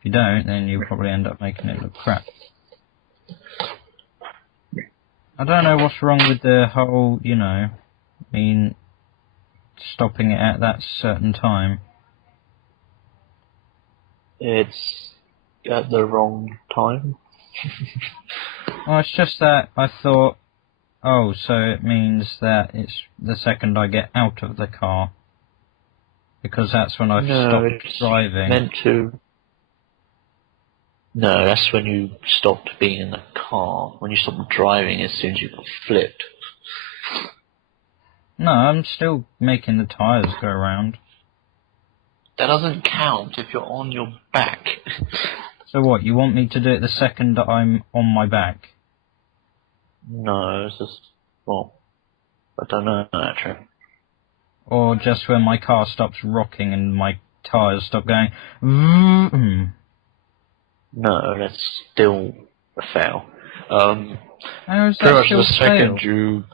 If you don't, then you'll probably end up making it look crap. I don't know what's wrong with the whole, stopping it at that certain time. It's at the wrong time. Well, it's just that I thought, oh, so it means that it's the second I get out of the car. Because that's when I've stopped driving. Meant to. No, that's when you stopped being in the car. When you stopped driving as soon as you got flipped. No, I'm still making the tyres go around. That doesn't count if you're on your back. So what, you want me to do it the second that I'm on my back? No, it's just, well, I don't know, actually. Or just when my car stops rocking and my tyres stop going... Mm-hmm. No, that's still a fail. How is pretty that much still the second fail? you...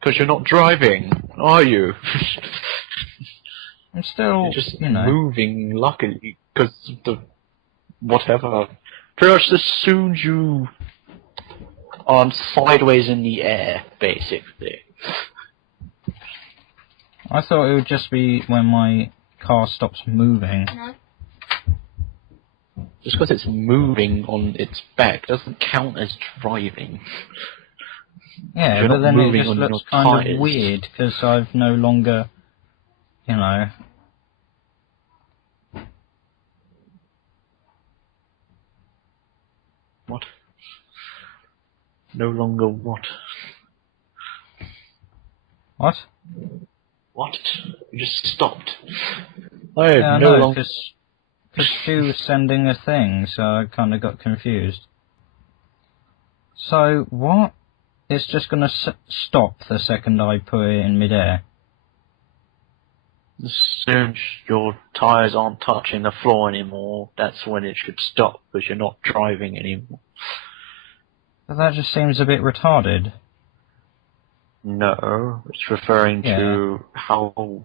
Because you're not driving, are you? I'm still, You're just moving, luckily, because of the... whatever. Pretty much as soon as you are sideways in the air, basically. I thought it would just be when my car stops moving. No. Just because it's moving on its back doesn't count as driving. Yeah, but then it just looks kind of weird, because I've no longer, What? No longer what? What? What? You just stopped. Yeah, no I know, longer... because she was sending a thing, so I kind of got confused. So, what? It's just going to stop the second I put it in midair. As soon as your tyres aren't touching the floor anymore, that's when it should stop, because you're not driving anymore. But that just seems a bit retarded. No, it's referring to how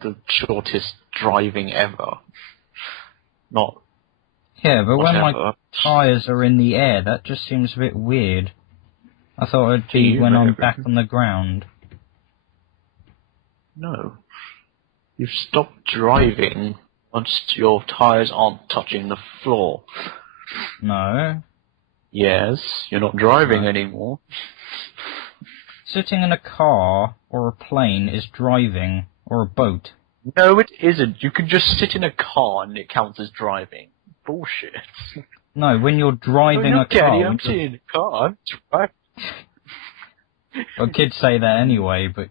the shortest driving ever. Not Yeah, but whatever. when my tyres are in the air, that just seems a bit weird. I thought it'd be when I'm back on the ground. No. You've stopped driving once your tyres aren't touching the floor. No. Yes, you're not driving anymore. Sitting in a car or a plane is driving, or a boat. No, it isn't. You can just sit in a car and it counts as driving. Bullshit. No, when you're driving a car... I'm sitting in a car, I'm driving. Well, kids say that anyway, but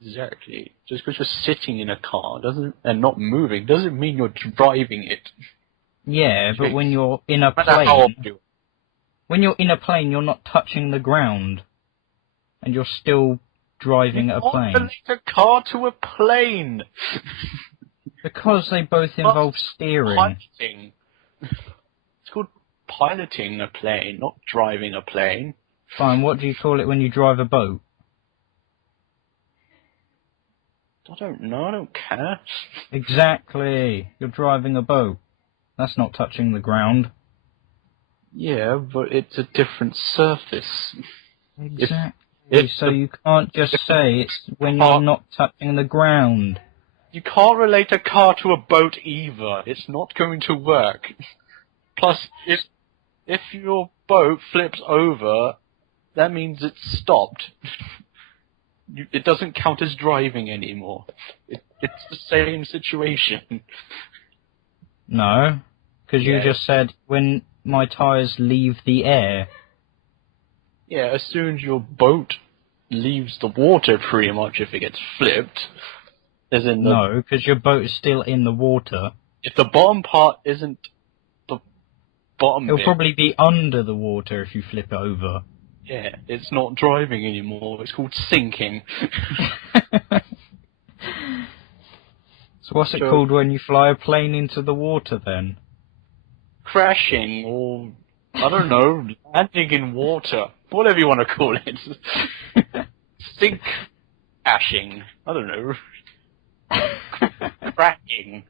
Exactly. Just because you're sitting in a car and not moving doesn't mean you're driving it. Yeah, but when you're in a plane, you're not touching the ground, and you're still driving a plane. You can't relate a car to a plane. Because they both involve steering. Piloting. It's called piloting a plane, not driving a plane. Fine, what do you call it when you drive a boat? I don't know, I don't care. Exactly. You're driving a boat. That's not touching the ground. Yeah, but it's a different surface. Exactly. So you can't just say it's when you're not touching the ground. You can't relate a car to a boat either. It's not going to work. Plus, if your boat flips over, that means it's stopped. It doesn't count as driving anymore. It's the same situation. No, because you just said when my tyres leave the air. Yeah, as soon as your boat leaves the water, pretty much, if it gets flipped. As in no, because your boat is still in the water. If the bottom part isn't the bottom It'll bit, probably be under the water if you flip it over. Yeah, it's not driving anymore. It's called sinking. So what's it called when you fly a plane into the water then? Crashing, or, I don't know, landing in water. Whatever you want to call it. Sink ashing. I don't know. cracking.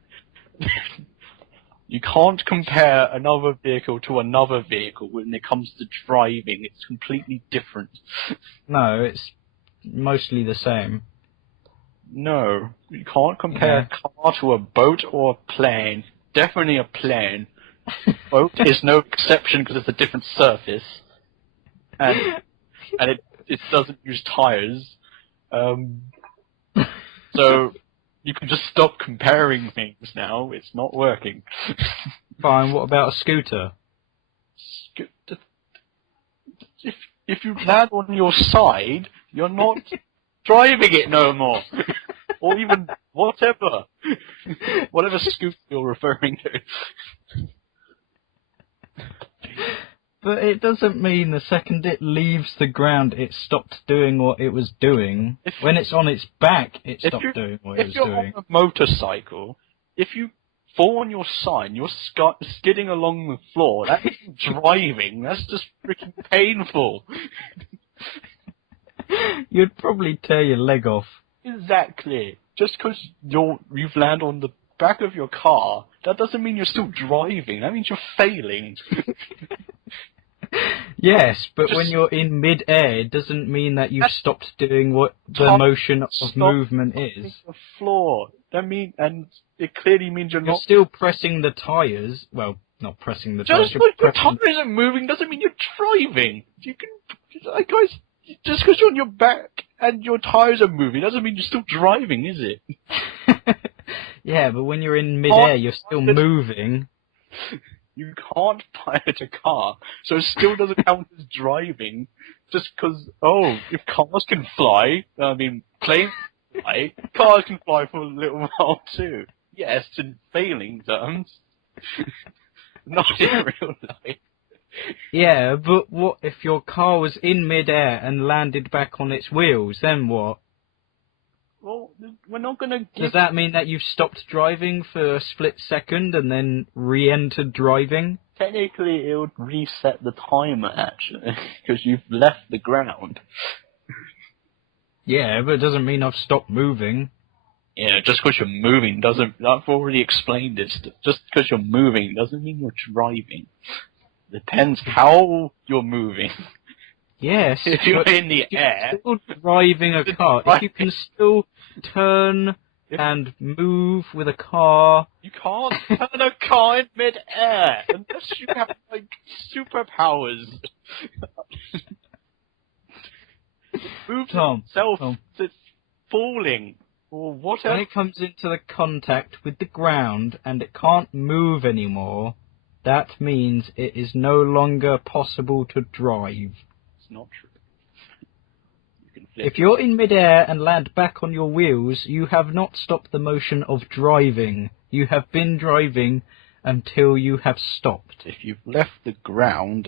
You can't compare another vehicle to another vehicle when it comes to driving. It's completely different. No, it's mostly the same. No, you can't compare a car to a boat or a plane. Definitely a plane. Boat is no exception because it's a different surface, and it doesn't use tires. So you can just stop comparing things now. It's not working. Fine. What about a scooter? If you land on your side, you're not driving it no more. Or even whatever scooter you're referring to. But it doesn't mean the second it leaves the ground, it stopped doing what it was doing. When it's on its back, it stopped doing what it was doing. If you're on a motorcycle, if you fall on your side and you're skidding along the floor, that's not driving. That's just freaking painful. You'd probably tear your leg off. Exactly. Just because you've landed on the back of your car, that doesn't mean you're still driving. That means you're failing. Yes, but when you're in mid-air, it doesn't mean that you've stopped doing what the motion of movement is. The floor. And it clearly means you're not still pressing the tires. Well, not pressing the tires. Just because your tires are moving doesn't mean you're driving. Guys, just because you're on your back and your tires are moving doesn't mean you're still driving, is it? Yeah, but when you're in mid-air, you're still moving. You can't pilot a car, so it still doesn't count as driving. Just because, if cars can fly, planes can fly, cars can fly for a little while too. Yes, in failing terms. Not in real life. Yeah, but what if your car was in mid-air and landed back on its wheels, then what? Well, we're not going to Does that mean that you've stopped driving for a split second and then re-entered driving? Technically, it would reset the timer, actually, because you've left the ground. Yeah, but it doesn't mean I've stopped moving. Yeah, just because you're moving doesn't... I've already explained this. Just because you're moving doesn't mean you're driving. Depends how you're moving. Yes, if you're in the air... Still driving a car. If you can still turn and move with a car... You can't turn a car in mid-air unless you have, superpowers. Move itself, it's falling, or whatever. When it comes into the contact with the ground and it can't move anymore, that means it is no longer possible to drive. It's not true. If you're in mid-air and land back on your wheels, you have not stopped the motion of driving. You have been driving until you have stopped. If you've left the ground,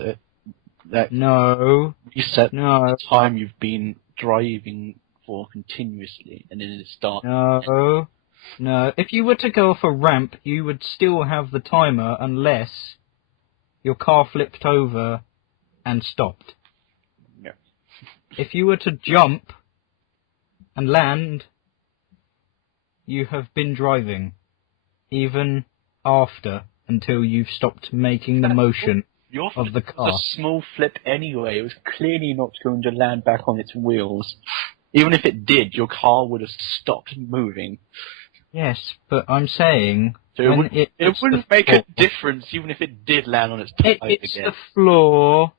reset the time you've been driving for continuously, and then it starts. No. If you were to go off a ramp, you would still have the timer unless your car flipped over and stopped. No. If you were to jump and land, you have been driving, even after, until you've stopped making the motion of the car. It was a small flip anyway. It was clearly not going to land back on its wheels. Even if it did, your car would have stopped moving. Yes, but I'm saying... So it wouldn't make a difference even if it did land on its tires again. It's the floor.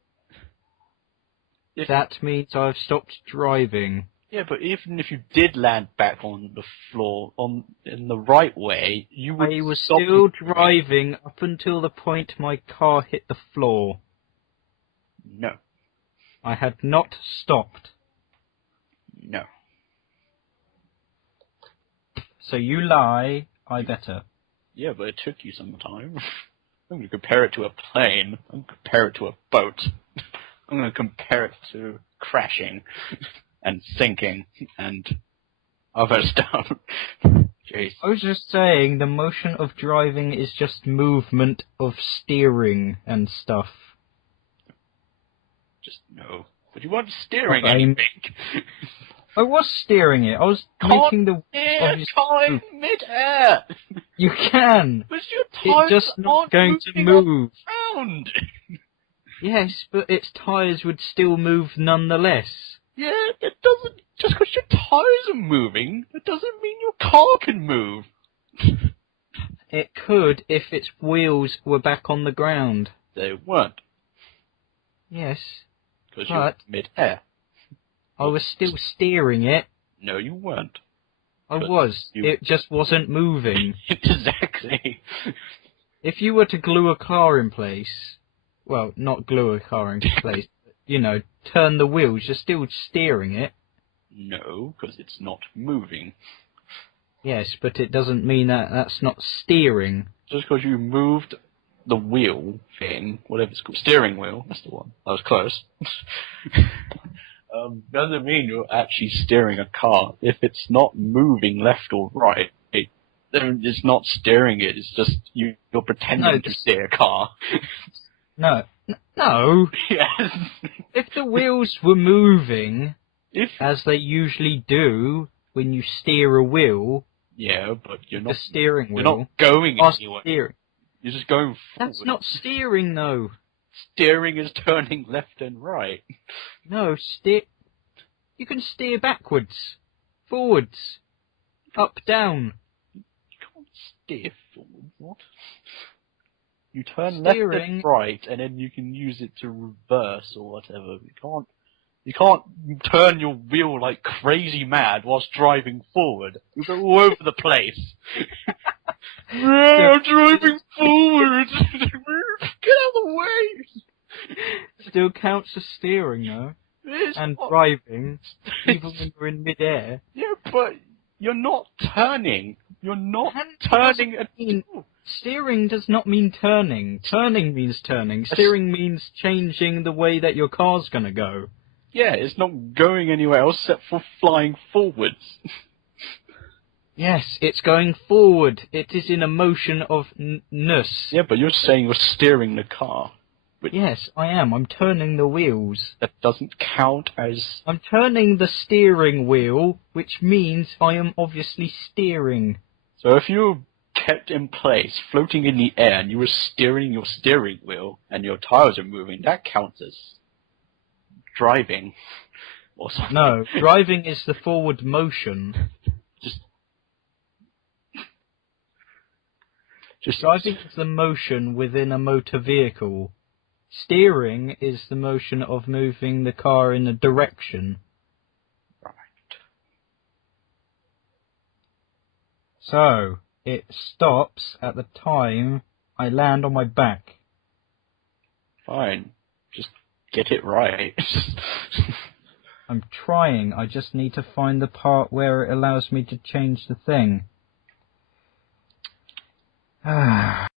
That means I've stopped driving. Yeah, but even if you did land back on the floor in the right way, you would I was still driving up until the point my car hit the floor. No. I had not stopped. No. So you lie, I better. Yeah, but it took you some time. I'm going to compare it to a plane. I'm going to compare it to a boat. I'm going to compare it to crashing and sinking and other stuff. Jeez. I was just saying the motion of driving is just movement of steering and stuff. Just no. But you weren't steering anything. I was steering it. I was making the obvious car move. in mid-air. You can. But your It's tires just not aren't going to moving move. around. Yes, but its tyres would still move nonetheless. Yeah, it doesn't. Just because your tires are moving, it doesn't mean your car can move. It could if its wheels were back on the ground. They weren't, Yes, because you're mid-air. I was still steering it. No, you weren't. I was. It just wasn't moving. Exactly. If you were to glue a car in place, well, not glue a car in place, but, you know, turn the wheels, you're still steering it. No, because it's not moving. Yes, but it doesn't mean that that's not steering. Just because you moved the wheel thing, whatever it's called, steering wheel, that's the one. That was close. Doesn't mean you're actually steering a car. If it's not moving left or right, then it's not steering it. It's just you're pretending to steer a car. No. No. Yes. If the wheels were moving, as they usually do when you steer a wheel, yeah, but you're not. The steering wheel. You're not going anywhere. Steering. You're just going forward. That's not steering, though. Steering is turning left and right. No, you can steer backwards, forwards, up, down. You can't steer forward. What? You turn Steering. left and right, and then you can use it to reverse or whatever. You can't turn your wheel like crazy mad whilst driving forward. You go all over the place. I'm driving forward. Get out of the way. Still counts as steering, though. And not. driving, even when you're in mid-air. Yeah, but you're not turning. You're not turning at all. Steering does not mean turning. Turning means turning. Steering means changing the way that your car's gonna go. Yeah, it's not going anywhere else except for flying forwards. Yes, it's going forward. It is in a motion of ness. Yeah, but you're saying you're steering the car. But yes, I am. I'm turning the wheels. That doesn't count as... I'm turning the steering wheel, which means I am obviously steering. So if you kept in place, floating in the air, and you were steering your steering wheel, and your tires are moving, that counts as driving. Or something. No, driving is the forward motion. Just driving is the motion within a motor vehicle. Steering is the motion of moving the car in a direction. Right. So, it stops at the time I land on my back. Fine. Just get it right. I'm trying. I just need to find the part where it allows me to change the thing. Ah.